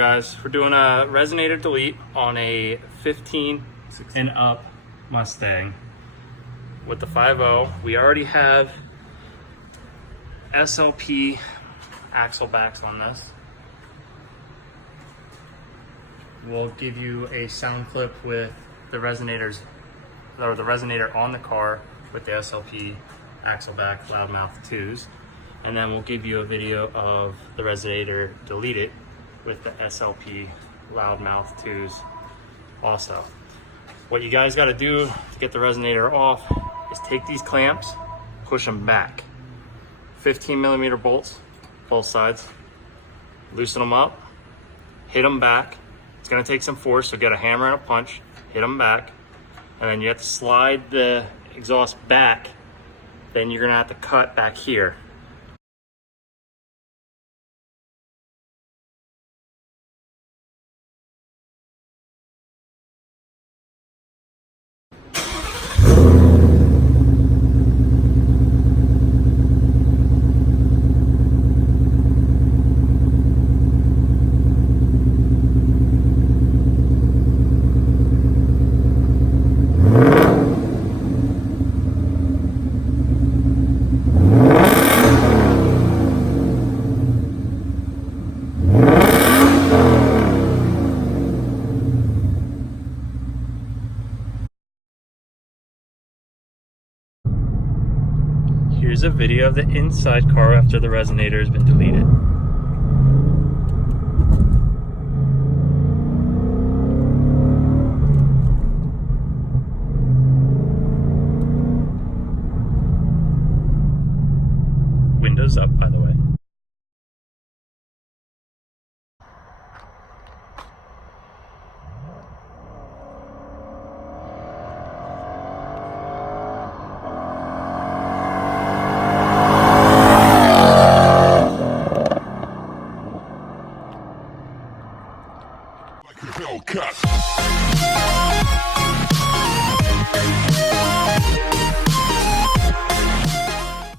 on, guys? We're doing a resonator delete on a 15 and up Mustang with the 5.0. We already have SLP axle backs on this. We'll give you a sound clip with the resonators, or the resonator on the car with the SLP axle back loudmouth 2s. And then we'll give you a video of the resonator deleted with the SLP loudmouth 2s also. What you guys got to do to get the resonator off is take these clamps, push them back. 15mm bolts, both sides. Loosen them up, hit them back. It's going to take some force, so get a hammer and a punch, hit them back. And then you have to slide the exhaust back. Then you're going to have to cut back here. Here's a video of the inside car after the resonator has been deleted. Windows up, by the way. Hellcat.